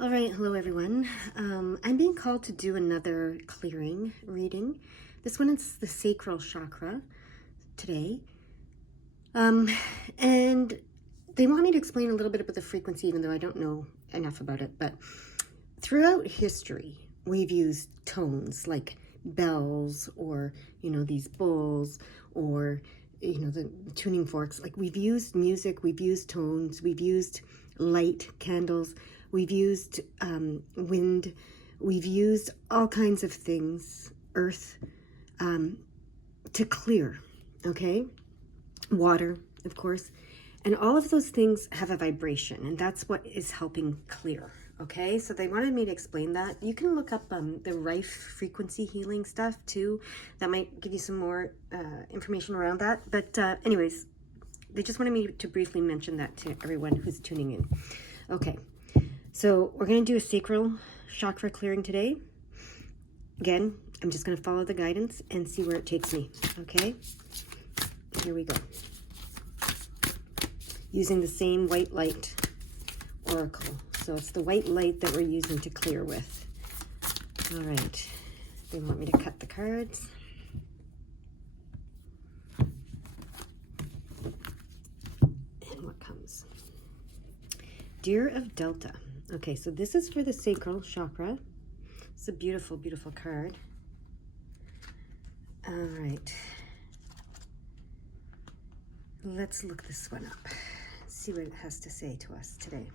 All right, hello everyone. I'm being called to do another clearing reading. This one is the Sacral Chakra today. And they want me to explain a little bit about the frequency, even though I don't know enough about it. But throughout history, we've used tones like bells or, these bowls or, the tuning forks. Like we've used music, we've used tones, we've used light, candles, we've used wind, we've used all kinds of things, earth, to clear, okay? Water, of course. And all of those things have a vibration, and that's what is helping clear, okay? So they wanted me to explain that. You can look up the Rife frequency healing stuff too. That might give you some more information around that. But anyways, they just wanted me to briefly mention that to everyone who's tuning in. Okay, so we're going to do a sacral chakra clearing today. Again, I'm just going to follow the guidance and see where it takes me, okay? Here we go. Using the same white light oracle. So it's the white light that we're using to clear with. All right. They want me to cut the cards. And what comes? Deer of Delta. Okay, so this is for the sacral chakra. It's a beautiful, beautiful card. All right. Let's look this one up. See what it has to say to us today.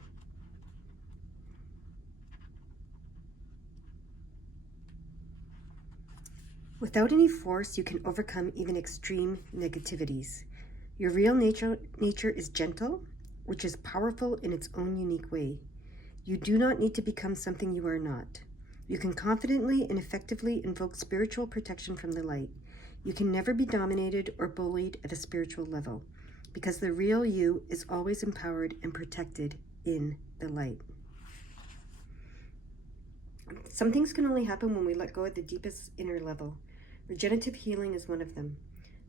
Without any force, you can overcome even extreme negativities. Your real nature is gentle, which is powerful in its own unique way. You do not need to become something you are not. You can confidently and effectively invoke spiritual protection from the light. You can never be dominated or bullied at a spiritual level, because the real you is always empowered and protected in the light. Some things can only happen when we let go at the deepest inner level. Regenerative healing is one of them.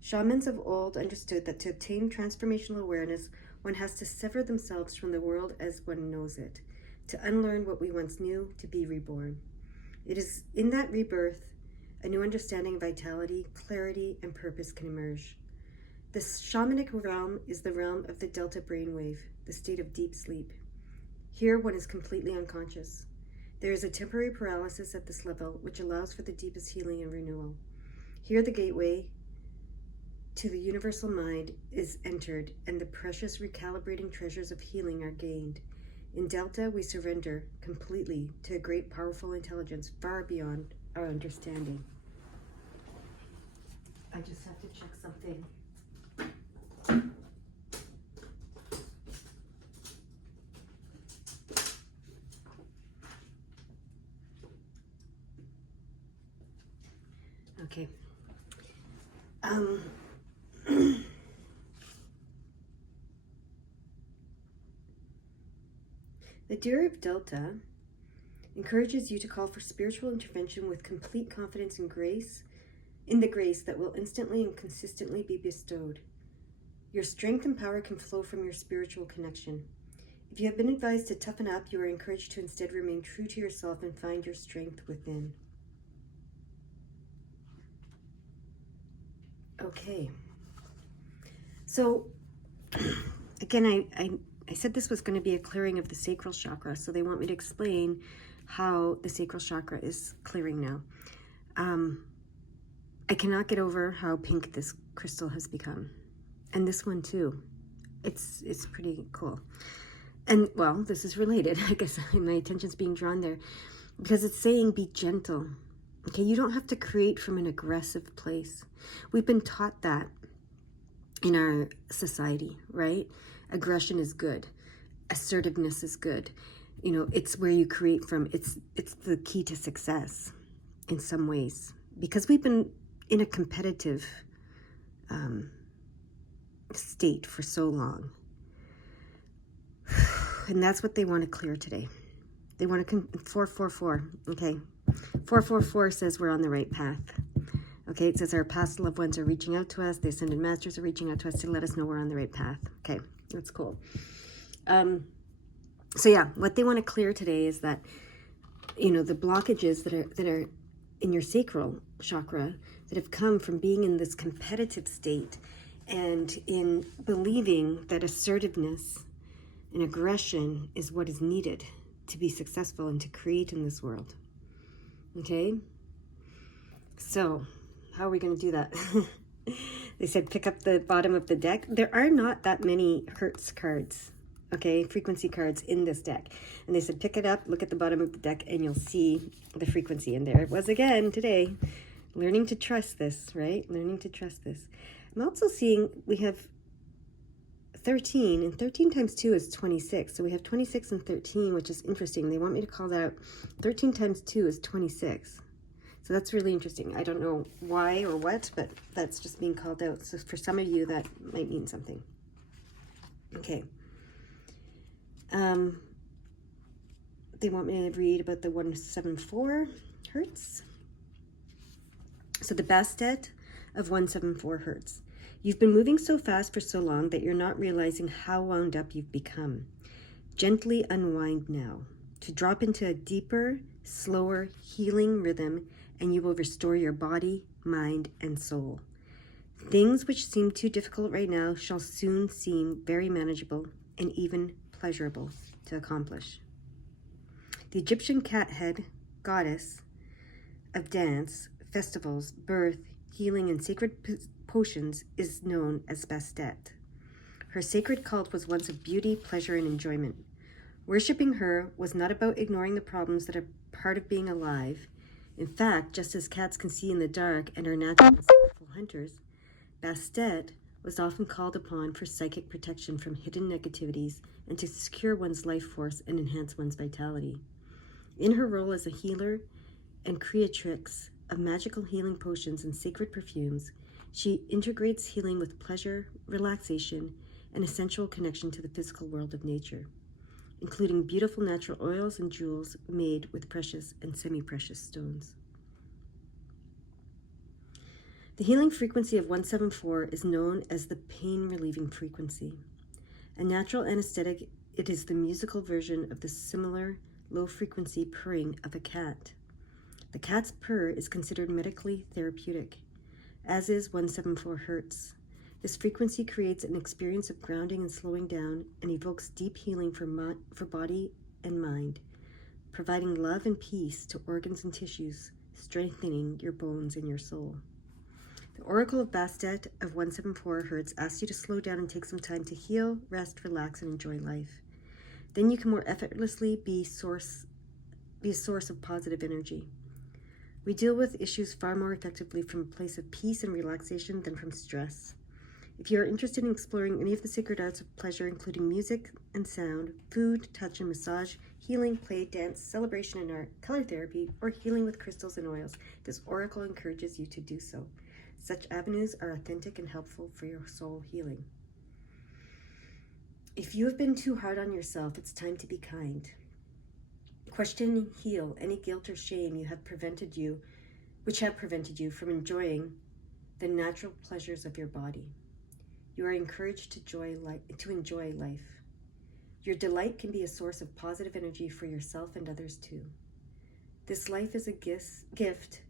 Shamans of old understood that to obtain transformational awareness, one has to sever themselves from the world as one knows it, to unlearn what we once knew, to be reborn. It is in that rebirth, a new understanding of vitality, clarity, and purpose can emerge. The shamanic realm is the realm of the delta brainwave, the state of deep sleep. Here, one is completely unconscious. There is a temporary paralysis at this level, which allows for the deepest healing and renewal. Here, the gateway to the universal mind is entered, and the precious recalibrating treasures of healing are gained. In Delta, we surrender completely to a great, powerful intelligence far beyond our understanding. I just have to check something. Okay. The Deer of Delta encourages you to call for spiritual intervention with complete confidence in the grace that will instantly and consistently be bestowed. Your strength and power can flow from your spiritual connection. If you have been advised to toughen up, you are encouraged to instead remain true to yourself and find your strength within. Okay. So, again, I said this was going to be a clearing of the sacral chakra, so they want me to explain how the sacral chakra is clearing now. I cannot get over how pink this crystal has become. And this one too. It's pretty cool. And, well, this is related. I guess my attention's being drawn there. Because it's saying be gentle. Okay, you don't have to create from an aggressive place. We've been taught that in our society, right? Aggression is good. Assertiveness is good. It's where you create from. It's the key to success in some ways. Because we've been in a competitive state for so long. And that's what they want to clear today. They want to 444, okay? 444 says we're on the right path. Okay, it says our past loved ones are reaching out to us. The Ascended Masters are reaching out to us to let us know we're on the right path. Okay, that's cool. So yeah, what they want to clear today is that, the blockages that are in your sacral chakra that have come from being in this competitive state and in believing that assertiveness and aggression is what is needed to be successful and to create in this world. Okay? So, how are we going to do that? They said pick up the bottom of the deck. There are not that many Hertz cards, okay, frequency cards in this deck. And they said pick it up, look at the bottom of the deck, and you'll see the frequency. And there it was again today. Learning to trust this, right? Learning to trust this. I'm also seeing we have 13, and 13 times 2 is 26. So we have 26 and 13, which is interesting. They want me to call that out. 13 times 2 is 26. So that's really interesting. I don't know why or what, but that's just being called out. So for some of you, that might mean something. Okay. They want me to read about the 174 Hertz. So the Bastet of 174 Hertz. You've been moving so fast for so long that you're not realizing how wound up you've become. Gently unwind now to drop into a deeper, slower, healing rhythm, and you will restore your body, mind, and soul. Things which seem too difficult right now shall soon seem very manageable and even pleasurable to accomplish. The Egyptian cat head goddess of dance, festivals, birth, healing, and sacred potions is known as Bastet. Her sacred cult was once of beauty, pleasure, and enjoyment. Worshipping her was not about ignoring the problems that are part of being alive. In fact, just as cats can see in the dark and are natural and skillful hunters, Bastet was often called upon for psychic protection from hidden negativities and to secure one's life force and enhance one's vitality. In her role as a healer and creatrix of magical healing potions and sacred perfumes, she integrates healing with pleasure, relaxation, and a sensual connection to the physical world of nature, including beautiful natural oils and jewels made with precious and semi-precious stones. The healing frequency of 174 is known as the pain-relieving frequency. A natural anesthetic, it is the musical version of the similar low-frequency purring of a cat. The cat's purr is considered medically therapeutic, as is 174 Hertz. This frequency creates an experience of grounding and slowing down and evokes deep healing for body and mind, providing love and peace to organs and tissues, strengthening your bones and your soul. The Oracle of Bastet of 174 Hertz asks you to slow down and take some time to heal, rest, relax, and enjoy life. Then you can more effortlessly be a source of positive energy. We deal with issues far more effectively from a place of peace and relaxation than from stress. If you are interested in exploring any of the sacred arts of pleasure, including music and sound, food, touch and massage, healing, play, dance, celebration and art, color therapy, or healing with crystals and oils, this oracle encourages you to do so. Such avenues are authentic and helpful for your soul healing. If you have been too hard on yourself, it's time to be kind. Question and heal any guilt or shame which have prevented you from enjoying the natural pleasures of your body. You are encouraged to enjoy life. Your delight can be a source of positive energy for yourself and others too. This life is a gift,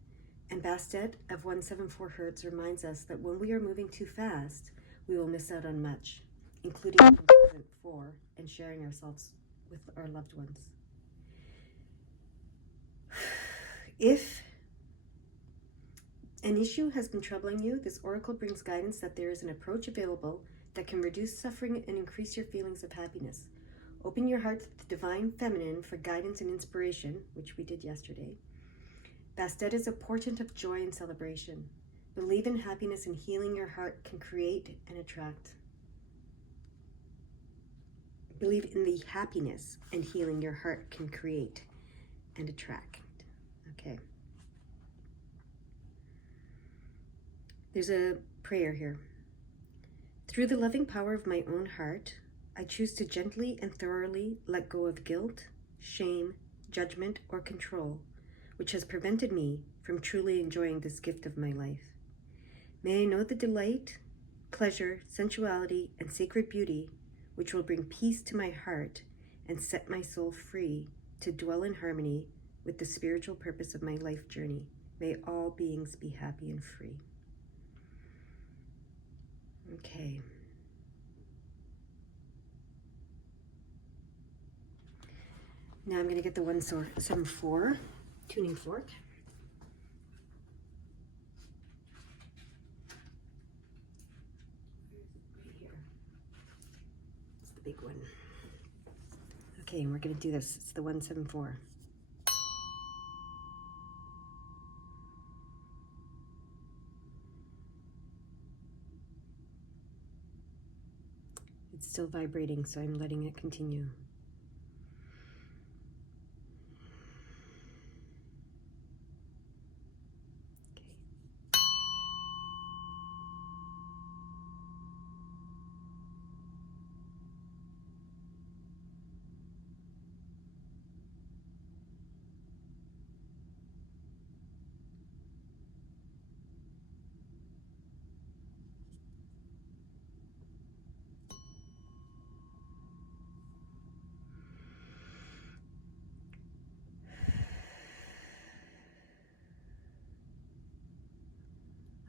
and Bastet of 174 Hertz reminds us that when we are moving too fast, we will miss out on much, including being present for and sharing ourselves with our loved ones. If an issue has been troubling you, this oracle brings guidance that there is an approach available that can reduce suffering and increase your feelings of happiness. Open your heart to the divine feminine for guidance and inspiration, which we did yesterday. Bastet is a portent of joy and celebration. Believe in happiness and healing your heart can create and attract. Believe in the happiness and healing your heart can create and attract. Okay. There's a prayer here. Through the loving power of my own heart, I choose to gently and thoroughly let go of guilt, shame, judgment, or control, which has prevented me from truly enjoying this gift of my life. May I know the delight, pleasure, sensuality, and sacred beauty which will bring peace to my heart and set my soul free to dwell in harmony with the spiritual purpose of my life journey. May all beings be happy and free. Okay. Now I'm going to get the 174 tuning fork. Right here. It's the big one. Okay, and we're going to do this. It's the 174. It's still vibrating, so I'm letting it continue.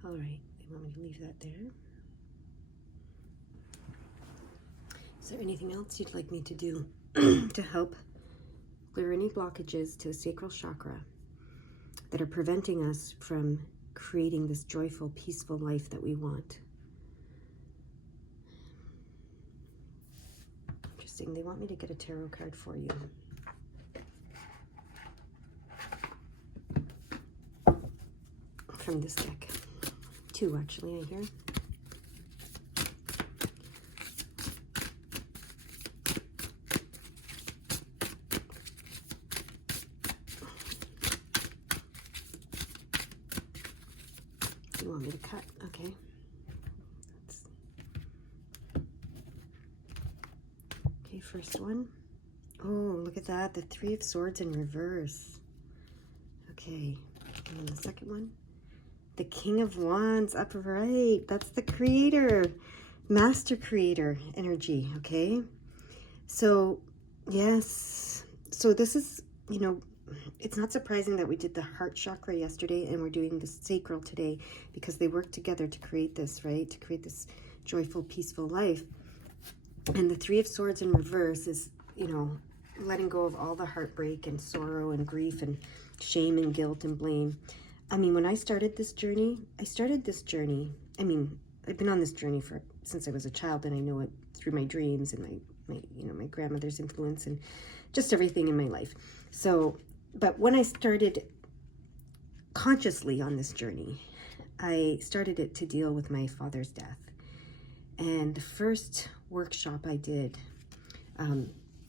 All right, they want me to leave that there. Is there anything else you'd like me to do to help clear any blockages to the sacral chakra that are preventing us from creating this joyful, peaceful life that we want? Interesting, they want me to get a tarot card for you. From this deck. 2 actually, I hear. You want me to cut? Okay. Okay, first one. Oh, look at that. The 3 of Swords in reverse. Okay. And then the second one. The King of Wands upright. That's the creator, master creator energy, okay? So, yes. So this is, you know, it's not surprising that we did the heart chakra yesterday and we're doing the sacral today, because they work together to create this, right? To create this joyful, peaceful life. And the 3 of Swords in reverse is, you know, letting go of all the heartbreak and sorrow and grief and shame and guilt and blame. I mean, when I started this journey, I mean, I've been on this journey since I was a child, and I know it through my dreams and my grandmother's influence and just everything in my life. So, but when I started consciously on this journey, I started it to deal with my father's death. And the first workshop I did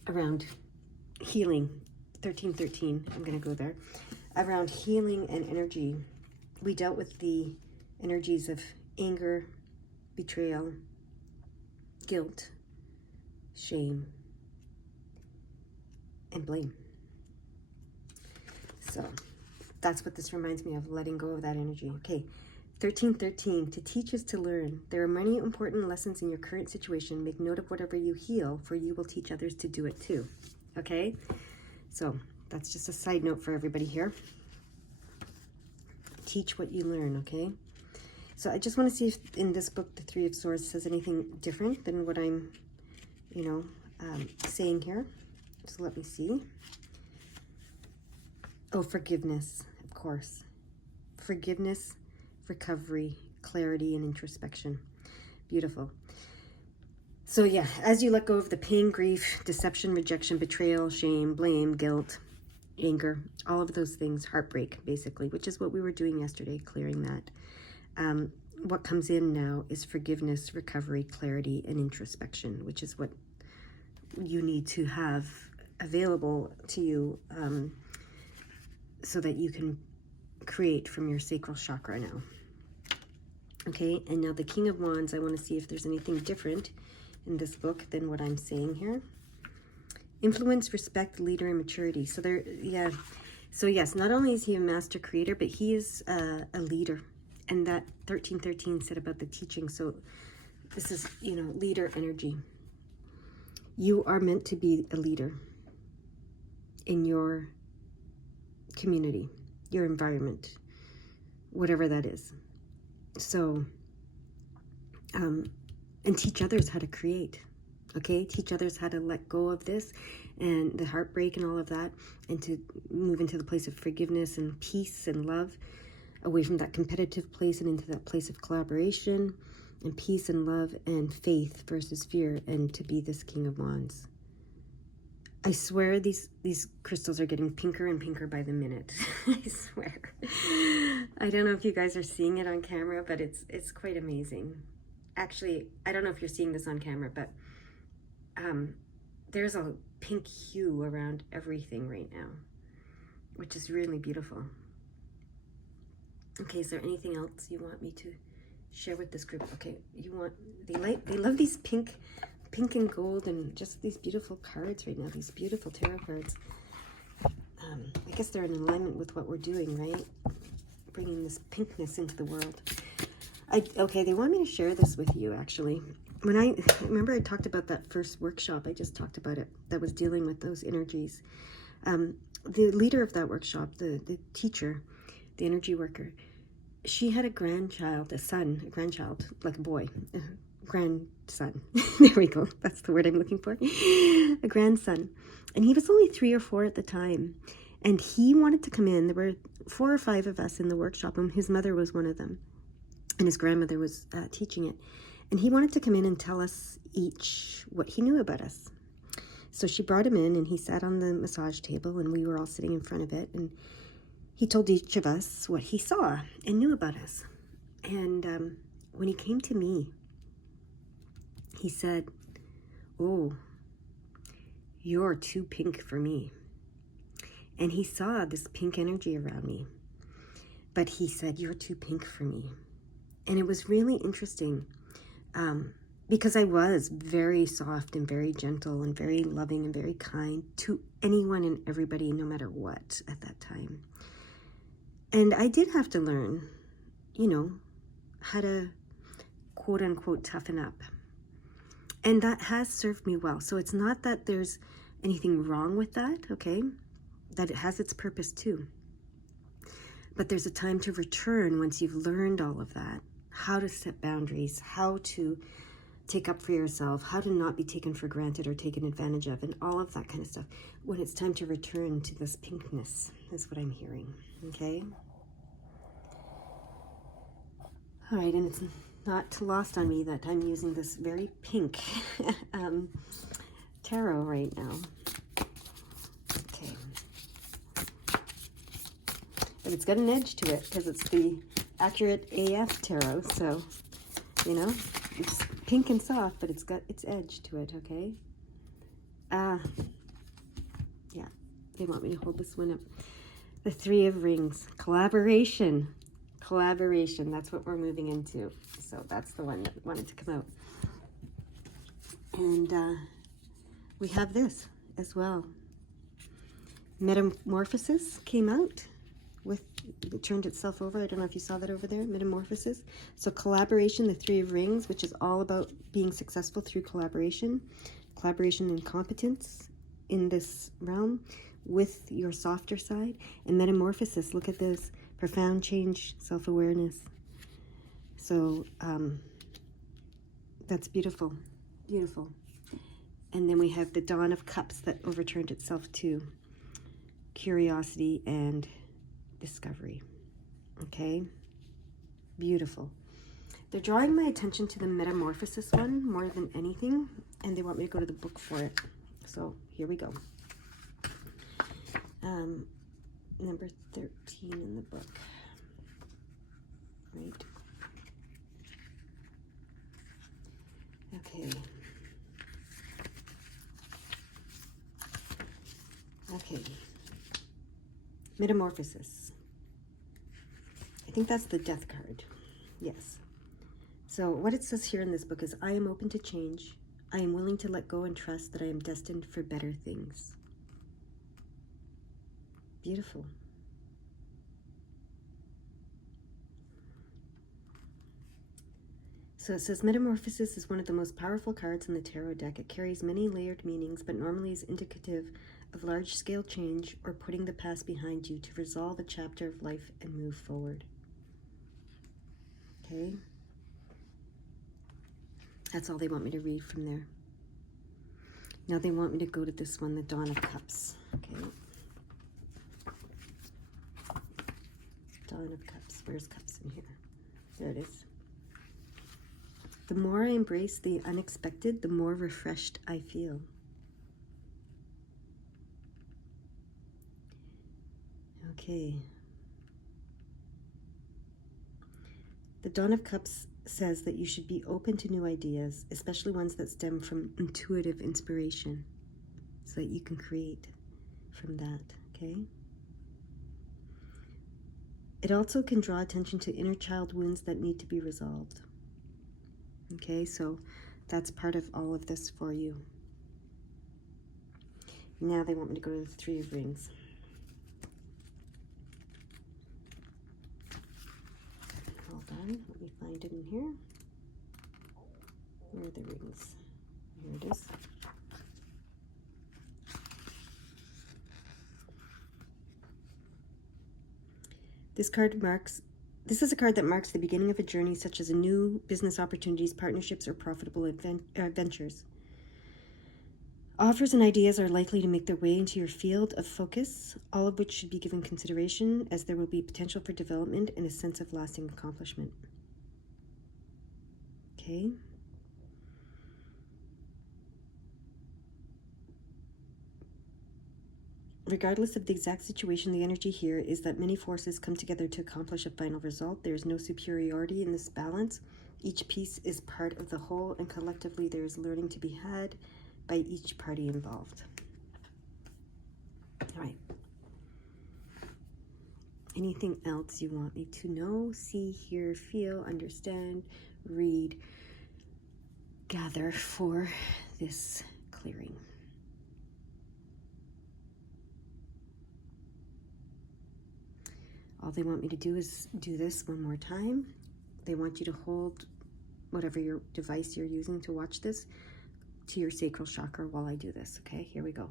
around healing, 1313, I'm going to go there, around healing and energy, we dealt with the energies of anger, betrayal, guilt, shame, and blame. So that's what this reminds me of, letting go of that energy. Okay, 1313, to teach is to learn. There are many important lessons in your current situation. Make note of whatever you heal, for you will teach others to do it too. Okay, so that's just a side note for everybody here. Teach what you learn, okay? So I just want to see if in this book, the 3 of Swords, says anything different than what I'm, you know, saying here. So let me see. Oh, forgiveness, of course. Forgiveness, recovery, clarity, and introspection. Beautiful. So yeah, as you let go of the pain, grief, deception, rejection, betrayal, shame, blame, guilt, anger, all of those things, heartbreak, basically, which is what we were doing yesterday, clearing that. What comes in now is forgiveness, recovery, clarity, and introspection, which is what you need to have available to you so that you can create from your sacral chakra now. Okay, and now the King of Wands, I want to see if there's anything different in this book than what I'm saying here. Influence, respect, leader, and maturity. So there, yeah. So yes, not only is he a master creator, but he is a leader. And that 1313 said about the teaching. So this is, you know, leader energy. You are meant to be a leader in your community, your environment, whatever that is. So, and teach others how to create, okay? Teach others how to let go of this and the heartbreak and all of that, and to move into the place of forgiveness and peace and love, away from that competitive place and into that place of collaboration and peace and love and faith versus fear, and to be this King of Wands. I swear these crystals are getting pinker and pinker by the minute. I swear. I don't know if you guys are seeing it on camera, but it's quite amazing. Actually, I don't know if you're seeing this on camera, but there's a pink hue around everything right now, which is really beautiful. Okay, is there anything else you want me to share with this group? Okay, they love these pink and gold and just these beautiful cards right now, these beautiful tarot cards. I guess they're in alignment with what we're doing, right? Bringing this pinkness into the world. Okay, they want me to share this with you, actually. When I remember I talked about that first workshop, I just talked about it, that was dealing with those energies. The leader of that workshop, the teacher, the energy worker, she had a grandchild, like a boy, grandson. There we go. That's the word I'm looking for. A grandson. And he was only 3 or 4 at the time. And he wanted to come in. There were 4 or 5 of us in the workshop, and his mother was one of them. And his grandmother was teaching it. And he wanted to come in and tell us each what he knew about us. So she brought him in, and he sat on the massage table, and we were all sitting in front of it. And he told each of us what he saw and knew about us. And when he came to me, he said, "Oh, you're too pink for me." And he saw this pink energy around me. But he said, "You're too pink for me." And it was really interesting because I was very soft and very gentle and very loving and very kind to anyone and everybody, no matter what, at that time. And I did have to learn, how to quote unquote toughen up. And that has served me well. So it's not that there's anything wrong with that, okay? That it has its purpose too. But there's a time to return once you've learned all of that. How to set boundaries, how to take up for yourself, how to not be taken for granted or taken advantage of, and all of that kind of stuff. When it's time to return to this pinkness, is what I'm hearing, okay? All right, and it's not lost on me that I'm using this very pink tarot right now. Okay. But it's got an edge to it because it's the Accurate AF tarot, so, it's pink and soft, but it's got its edge to it, okay? Yeah, they want me to hold this one up. The 3 of Rings, collaboration, that's what we're moving into. So that's the one that wanted to come out. And we have this as well. Metamorphosis came out. It turned itself over. I don't know if you saw that over there, metamorphosis. So collaboration, the 3 of Rings, which is all about being successful through collaboration and competence in this realm with your softer side. And metamorphosis, look at this, profound change, self-awareness. So that's beautiful, beautiful. And then we have the Dawn of Cups that overturned itself too. Curiosity and discovery. Okay, beautiful. They're drawing my attention to the metamorphosis one more than anything, and they want me to go to the book for it. So here we go. Number 13 in the book. Right. Okay. Okay. Metamorphosis. I think that's the Death card. Yes. So what it says here in this book is, I am open to change. I am willing to let go and trust that I am destined for better things. Beautiful. So it says, Metamorphosis is one of the most powerful cards in the tarot deck. It carries many layered meanings, but normally is indicative of large-scale change or putting the past behind you to resolve a chapter of life and move forward. Okay? That's all they want me to read from there. Now they want me to go to this one, the Dawn of Cups. Okay? Dawn of Cups. Where's Cups in here? There it is. The more I embrace the unexpected, the more refreshed I feel. Okay. The Dawn of Cups says that you should be open to new ideas, especially ones that stem from intuitive inspiration, so that you can create from that, okay? It also can draw attention to inner child wounds that need to be resolved. Okay, so that's part of all of this for you. Now they want me to go to the Three of Rings. Hold on, let me find it in here. Where are the rings? Here it is. This is a card that marks the beginning of a journey, such as a new business opportunities, partnerships, or profitable ventures. Offers and ideas are likely to make their way into your field of focus, all of which should be given consideration, as there will be potential for development and a sense of lasting accomplishment. Okay. Regardless of the exact situation, the energy here is that many forces come together to accomplish a final result. There is no superiority in this balance. Each piece is part of the whole, and collectively there is learning to be had by each party involved. All right. Anything else you want me to know, see, hear, feel, understand, read, gather for this clearing? All they want me to do is do this one more time. They want you to hold whatever your device you're using to watch this to your sacral chakra while I do this. Okay, here we go.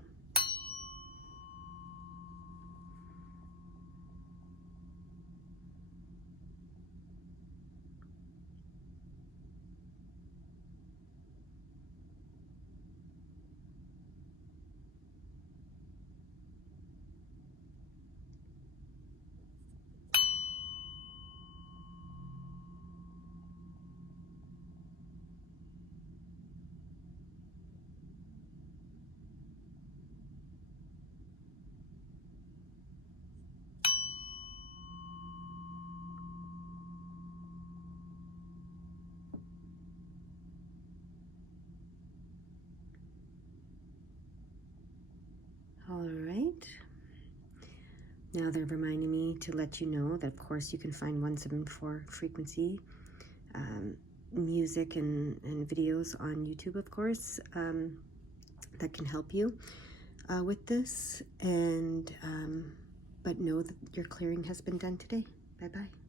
All right. Now they're reminding me to let you know that, of course, you can find 174 frequency music and videos on YouTube, of course, that can help you with this. And but know that your clearing has been done today. Bye-bye.